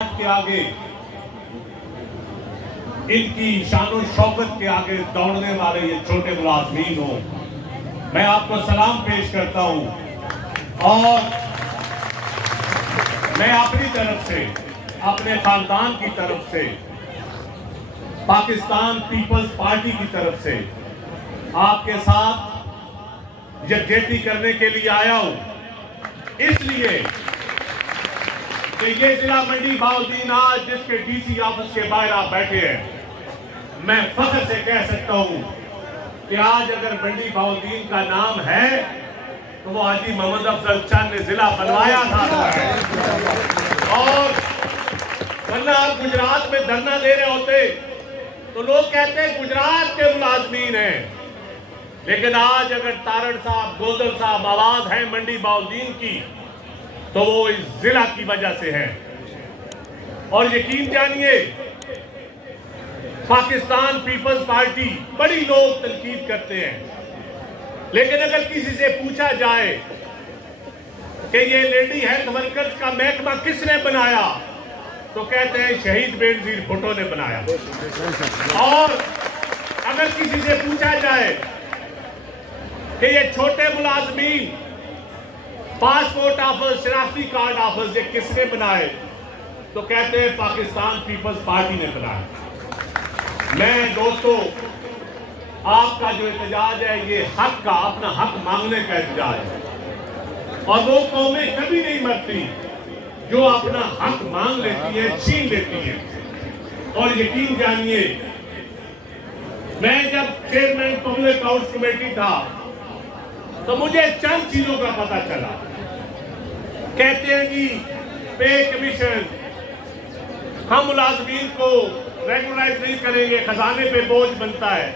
के आगे, इनकी शानो शौकत के आगे दौड़ने वाले ये छोटे मुलाजमीन हो, मैं आपको सलाम पेश करता हूं और मैं अपनी तरफ से, अपने खानदान की तरफ से, पाकिस्तान पीपल्स पार्टी की तरफ से आपके साथ यकजहती करने के लिए आया हूं। इसलिए कि ये जिला मंडी बहाउद्दीन आज जिसके डीसी ऑफिस के बाहर आप बैठे हैं, मैं फख्र से कह सकता हूं कि आज अगर मंडी बहाउद्दीन का नाम है तो वो हाजी मोहम्मद अफजल चंद ने जिला बनवाया था। और वरना आप गुजरात में धरना दे रहे होते तो लोग कहते हैं गुजरात के मुलाजमीन हैं, लेकिन आज अगर तारण साहब, गोदल साहब आवाज है मंडी बहाउद्दीन की तो वो इस जिला की वजह से है। और यकीन जानिए, पाकिस्तान पीपल्स पार्टी बड़ी लोग तनकीद करते हैं, लेकिन अगर किसी से पूछा जाए कि ये लेडी हेल्थ वर्कर्स का महकमा किसने बनाया तो कहते हैं शहीद बेनजीर भुट्टो ने बनाया। और अगर किसी से पूछा जाए कि ये छोटे मुलाजमीन पासपोर्ट ऑफिस, शनाख्ती कार्ड ऑफिस ये किसने बनाए तो कहते हैं पाकिस्तान पीपल्स पार्टी ने बनाया। मैं दोस्तों, आपका जो एहतजाज है ये हक का, अपना हक मांगने का एहतजाज है, और वो कौमें कभी नहीं मरती जो अपना हक मांग लेती है, छीन लेती है। और यकीन जानिए, मैं जब चेयरमैन पब्लिक अकाउंट्स कमेटी था तो मुझे चंद चीजों का पता चला। कहते हैं जी पे कमीशन, हम मुलाजमीन को रेगुलराइज नहीं करेंगे, खजाने पे बोझ बनता है,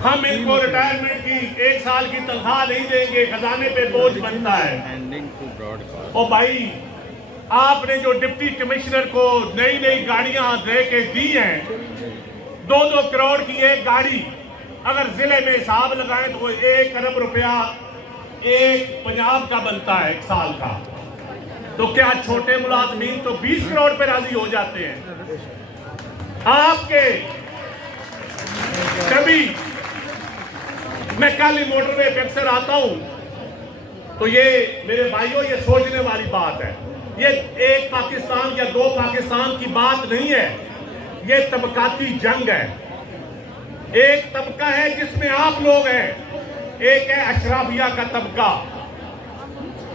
हम इनको रिटायरमेंट की 1 साल की तनख्वाह नहीं देंगे, खजाने पे बोझ बनता है। और भाई, आपने जो डिप्टी कमिश्नर को नई नई गाड़ियां दे के दी हैं, 2-2 करोड़ की एक गाड़ी, अगर जिले में हिसाब लगाएं तो 1 अरब रुपया एक पंजाब का बनता है 1 साल का। तो क्या छोटे मुलाजमीन तो 20 करोड़ पे राजी हो जाते हैं? आपके कभी मैं कल मोटरवे पे अक्सर आता हूं तो ये मेरे भाइयों, ये सोचने वाली बात है। ये एक पाकिस्तान या 2 पाकिस्तान की बात नहीं है, ये तबकाती जंग है। एक तबका है जिसमें आप लोग हैं, एक है अशराफिया का तबका।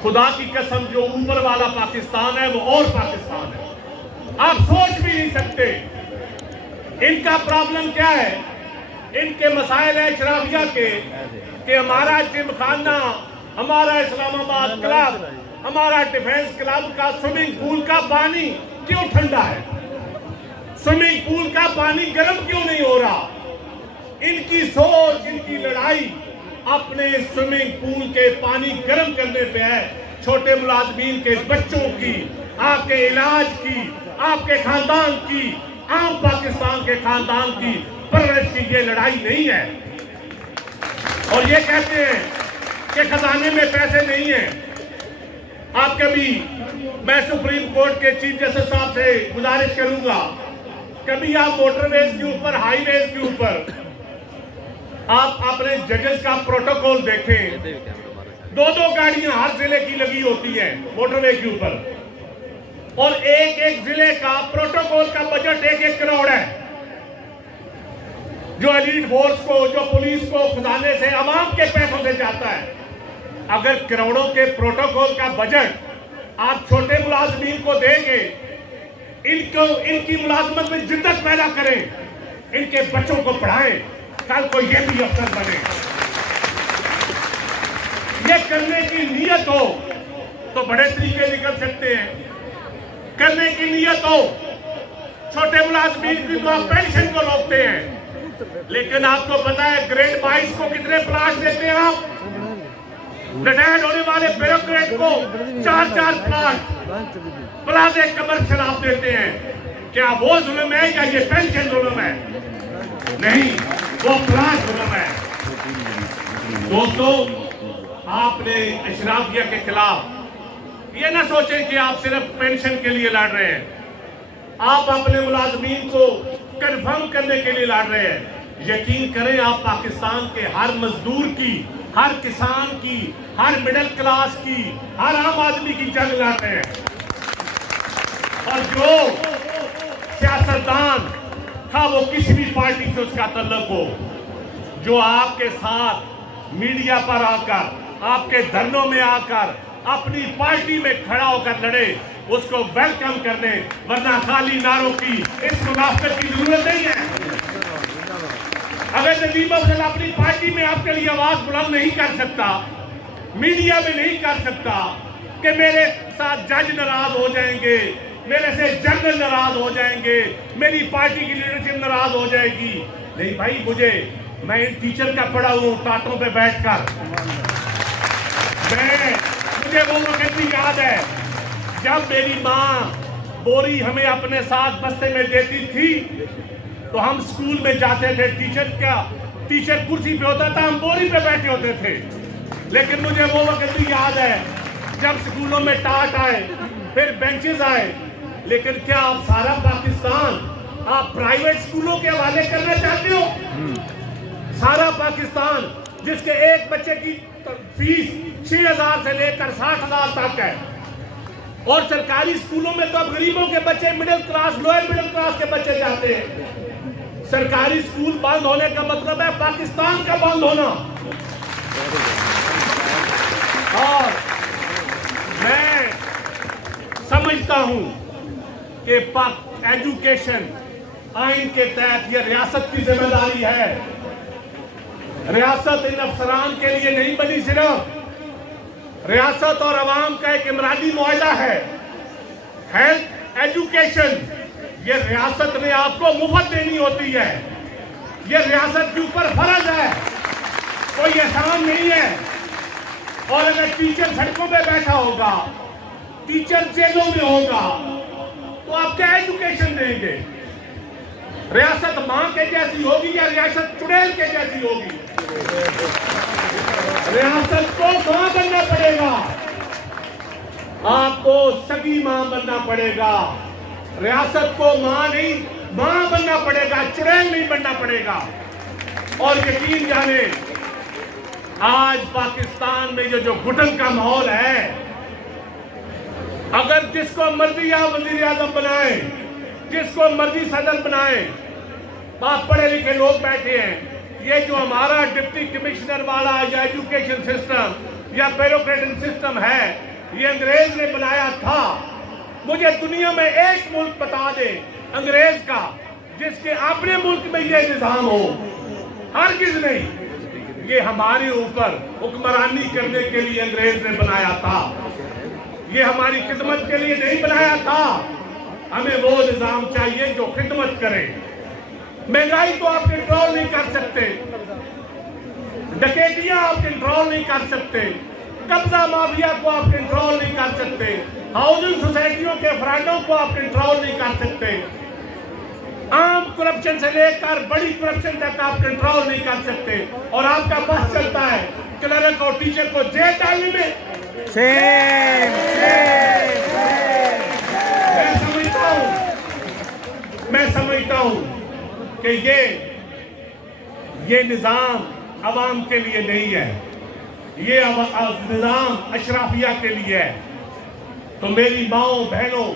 खुदा की कसम, जो ऊपर वाला पाकिस्तान है वो और पाकिस्तान है, आप सोच भी नहीं सकते। इनका प्रॉब्लम क्या है? इनके मसाइल है अशराफिया के कि हमारा जिमखाना, हमारा इस्लामाबाद क्लब, हमारा डिफेंस क्लब का स्विमिंग पूल का पानी क्यों ठंडा है, स्विमिंग पूल का पानी गर्म क्यों नहीं हो रहा। इनकी सोच, इनकी लड़ाई अपने स्विमिंग पूल के पानी गर्म करने पे है। छोटे मुलाजमीन के बच्चों की, आपके इलाज की, आपके खानदान की, आम पाकिस्तान के खानदान की परवरिश की ये लड़ाई नहीं है। और ये कहते हैं कि खजाने में पैसे नहीं है। आप कभी, मैं सुप्रीम कोर्ट के चीफ जस्टिस साहब से गुजारिश करूंगा, कभी आप मोटरवेज के ऊपर, हाईवेज के ऊपर आप अपने जजेस का प्रोटोकॉल देखें, 2-2 गाड़ियां हर जिले की लगी होती हैं मोटरवे के ऊपर, और एक जिले का प्रोटोकॉल का बजट 1-1 करोड़ है, जो एलीट फोर्स को, जो पुलिस को खजाने से, आवाम के पैसों से जाता है। अगर करोड़ों के प्रोटोकॉल का बजट आप छोटे मुलाजमीन को देंगे, इनको, इनकी मुलाजमत में जिद्दत पैदा करें, इनके बच्चों को पढ़ाएं, कल को ये भी अफसर बने। ये करने की नीयत हो तो बड़े तरीके निकल सकते हैं। करने की नीयत हो, छोटे मुलाजमीन की तो आप पेंशन को रोकते हैं, लेकिन आपको पता है ग्रेड 22 को कितने प्लाट देते हैं आप? रिटायर्ड होने वाले ब्यूरोक्रेट को 4-4 प्लाट प्लाजे कमर्शियल आप देते हैं। क्या वो जुल्म है या ये पेंशन जुल्म है? नहीं, वो प्लाट जुल्म है। दोस्तों, आपने अशराफिया के खिलाफ ये ना सोचें कि आप सिर्फ पेंशन के लिए लड़ रहे हैं, आप अपने मुलाजमीन को कंफर्म करने के लिए लड़ रहे हैं। यकीन करें, आप पाकिस्तान के हर मजदूर की, हर किसान की, हर मिडिल क्लास की, हर आम आदमी की जंग लड़ रहे हैं। और जो सियासतदान था वो किसी भी पार्टी से उसका तल्लुक हो, जो आपके साथ मीडिया पर आकर, आपके धरनों में आकर अपनी पार्टी में खड़ा होकर लड़े, उसको वेलकम करने, वरना खाली नारों की इस मुनाफिक की जरूरत नहीं है। अगर नदीम अफजल अपनी पार्टी में आपके लिए आवाज बुलंद नहीं कर सकता, मीडिया में नहीं कर सकता कि मेरे साथ जज नाराज हो जाएंगे, मेरे से जनरल नाराज हो जाएंगे, मेरी पार्टी की लीडरशिप नाराज हो जाएगी। नहीं भाई, मैं टीचर का पढ़ा हूँ टाटों पे बैठकर। मुझे वो वक्त भी याद है जब मेरी माँ बोरी हमें अपने साथ बस्ते में देती थी, तो हम स्कूल में जाते थे, टीचर कुर्सी पे होता था, हम बोरी पे बैठे होते थे। लेकिन मुझे वो वक्त भी याद है जब स्कूलों में टाट आए, फिर बेंचेस आए। लेकिन क्या आप सारा पाकिस्तान आप प्राइवेट स्कूलों के हवाले करना चाहते हो? सारा पाकिस्तान जिसके एक बच्चे की फीस 6,000 से लेकर 60,000 तक है, और सरकारी स्कूलों में तो अब गरीबों के बच्चे, middle class, lower middle class के बच्चे जाते हैं। सरकारी स्कूल बंद होने का मतलब है पाकिस्तान का बंद होना। और मैं समझता हूं कि एजुकेशन आइन के तहत यह रियासत की जिम्मेदारी है। रियासत इन अफसरान के लिए नहीं बनी, सिर्फ रियासत और अवाम का एक इमरानी मुआहदा है। हेल्थ, एजुकेशन, ये रियासत ने आपको मुफ्त देनी होती है, ये रियासत के ऊपर फर्ज है, कोई एहसान नहीं है। और अगर टीचर सड़कों पे बैठा होगा, टीचर जेलों में होगा, तो आप क्या एजुकेशन देंगे? रियासत मां के जैसी होगी या रियासत चुड़ैल के जैसी होगी? रियासत को मां बनना पड़ेगा, आपको सगी मां बनना पड़ेगा। रियासत को मां बनना पड़ेगा, चुड़ैल नहीं बनना पड़ेगा। और यकीन जाने, आज पाकिस्तान में ये जो घुटन का माहौल है, अगर जिसको मर्जी आप वजीर आजम बनाए, जिसको मर्जी सदर बनाए, आप पढ़े लिखे लोग बैठे हैं, ये जो हमारा डिप्टी कमिश्नर वाला या एजुकेशन सिस्टम या ब्यूरोक्रेटिक सिस्टम है, ये अंग्रेज ने बनाया था। मुझे दुनिया में एक मुल्क बता दे अंग्रेज का जिसके अपने मुल्क में ये निजाम हो। हरगिज़ नहीं। ये हमारे ऊपर हुक्मरानी करने के लिए अंग्रेज ने बनाया था, ये हमारी खिदमत के लिए नहीं बनाया था। हमें वो निजाम चाहिए जो खिदमत करे। महंगाई को आप कंट्रोल नहीं कर सकते, डकैतियां आप कंट्रोल नहीं कर सकते, कब्जा माफिया को आप कंट्रोल नहीं कर सकते, हाउसिंग सोसाइटियों के फ्रॉडों को आप कंट्रोल नहीं कर सकते, आम करप्शन से लेकर बड़ी करप्शन तक आप कंट्रोल नहीं कर सकते। और आपका बस चलता है क्लर्क और टीचर को जेल डालने में। मैं समझता हूं कि ये निजाम अवाम के लिए नहीं है, ये निजाम अशराफिया के लिए है। तो मेरी माओ, बहनों,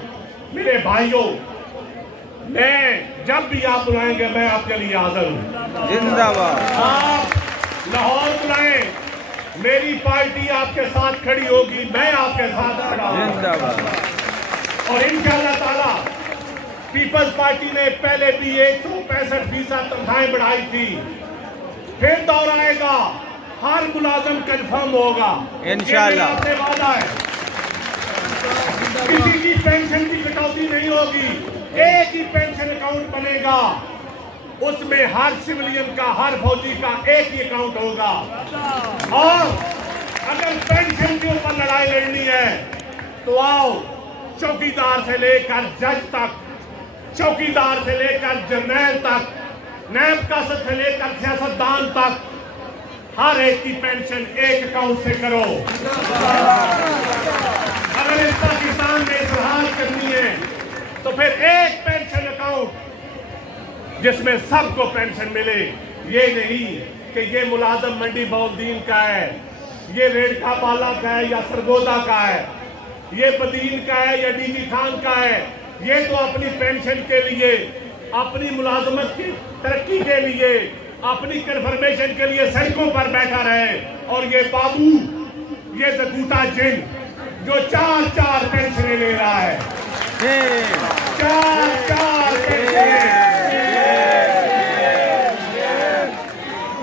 मेरे भाइयों, मैं जब भी आप बुलाएंगे मैं आपके लिए हाजिर हूं। जिंदाबाद। आप लाहौर बुलाएं, मेरी पार्टी आपके साथ खड़ी होगी, मैं आपके साथ खड़ा हूं। जिंदाबाद। और इंशाअल्लाह ताला पीपल्स पार्टी ने पहले भी 165% तनख्वाहें बढ़ाई थी, फिर दौर आएगा, हर मुलाजम कंफर्म होगा इंशाअल्लाह। आपसे वादा है, किसी की पेंशन की कटौती नहीं होगी, एक ही पेंशन अकाउंट बनेगा, उसमें हर सिविलियन का, हर फौजी का एक ही अकाउंट होगा। और अगर पेंशन के ऊपर लड़ाई लड़नी है तो आओ, चौकीदार से लेकर जज तक, चौकीदार से लेकर जर्नैल तक, नैब कासद से लेकर सियासतदान तक, हर एक की पेंशन एक अकाउंट से करो। अगर इस पाकिस्तान में इसरार करनी है तो फिर एक पेंशन अकाउंट जिसमें सबको पेंशन मिले। ये नहीं कि ये मुलाजम मंडी बौद्दीन का है, ये रेडका पाला का है या सरगोदा का है, ये बदीन का है या डीजी खान का है। ये तो अपनी पेंशन के लिए, अपनी मुलाजमत की तरक्की के लिए, अपनी कन्फर्मेशन के लिए सड़कों पर बैठा रहे। और ये बाबू, ये जकूटा जिन जो 4-4 पेंशनें ले रहा है, 4-4 पेंशनें।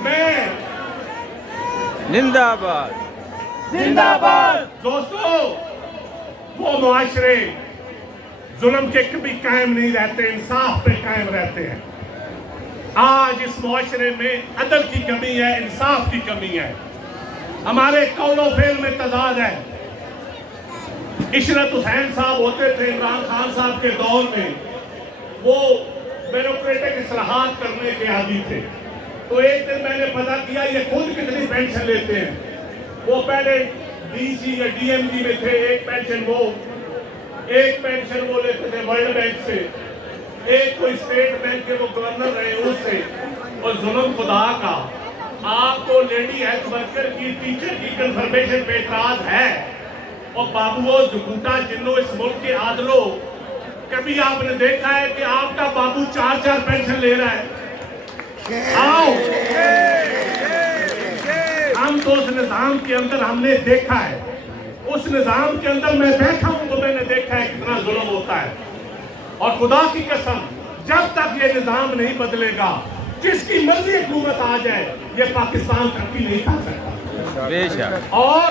मैं जिंदाबाद जिंदाबाद। दोस्तों, वो मुआशरे जुल्म के कभी कायम नहीं रहते, इंसाफ पे कायम रहते हैं। आज इस मुआशरे में अदल की कमी है, इंसाफ की कमी है, हमारे कौलो फेल में तजाद है। इशरत हुसैन साहब होते थे इमरान खान साहब के दौर में, वो ब्यूरोक्रेटिक इस्लाहात करने के आदी थे। तो एक दिन मैंने पता किया ये खुद कितनी पेंशन लेते हैं। वो पहले डीसी या डीएमजी में थे, एक पेंशन वो लेते थे वर्ल्ड बैंक से, एक कोई स्टेट बैंक के वो गवर्नर रहे उससे। और जुल्म खुदा का, आपको लेडी हेल्थ वर्कर की, टीचर की कंफर्मेशन पे एतराज है और बाबुओ जकूटा जिन्नो इस मुल्क के आदलो, कभी आपने देखा है कि आपका बाबू 4-4 पेंशन ले रहा है? आओ, हम तो उस निजाम के अंदर हमने देखा है, उस निजाम के अंदर मैं बैठा हूं तो मैंने देखा है कितना जुल्म होता है। और खुदा की कसम, जब तक ये निजाम नहीं बदलेगा, जिसकी मर्जी हुकूमत आ जाए, ये पाकिस्तान तरक्की नहीं कर सकता। और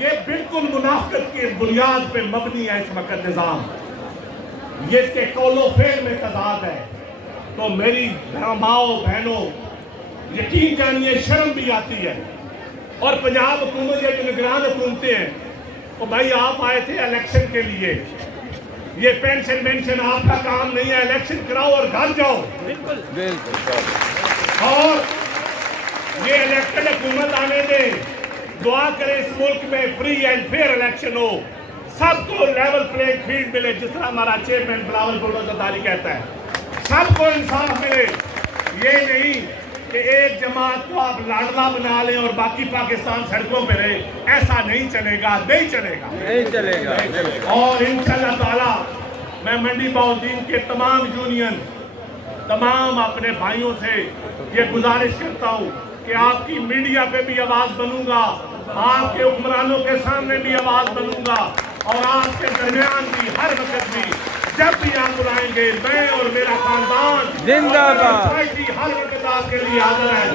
ये बिल्कुल मुनाफिकत की बुनियाद पे मबनी है इस वक्त निजाम, ये इसके कौलो फेल में तजाद है। तो मेरी माओ बहनों, यकीन जानिए शर्म भी आती है। और पंजाब हुकूमत या जो निगरान हुकूमतें हैं, तो भाई आप आए थे इलेक्शन के लिए, ये पेंशन वेंशन आपका काम नहीं है, इलेक्शन कराओ और घर जाओ। बिल्कुल। और ये इलेक्टेड हुकूमत आने दें, दुआ करें इस मुल्क में फ्री एंड फेयर इलेक्शन हो, सबको लेवल प्लेइंग फील्ड मिले, जिस तरह हमारा चेयरमैन बिलावल भुट्टो ज़रदारी कहता है, सबको इंसाफ मिले। ये नहीं कि एक जमात को आप लाडला बना लें और बाकी पाकिस्तान सड़कों पे रहे, ऐसा नहीं चलेगा, नहीं चलेगा। और इंशाअल्लाह ताला मैं मंडी बौद्दीन के तमाम यूनियन, तमाम अपने भाइयों से ये गुजारिश करता हूँ कि आपकी मीडिया पे भी आवाज बनूंगा, आपके हुक्मरानों के सामने भी आवाज बनूंगा, और आपके दरमियान भी हर वक्त भी, जब भी आप बुलाएंगे, मैं और मेरा खानदान जिंदाबाद, पार्टी हर वक्त आपके लिए हाजिर है।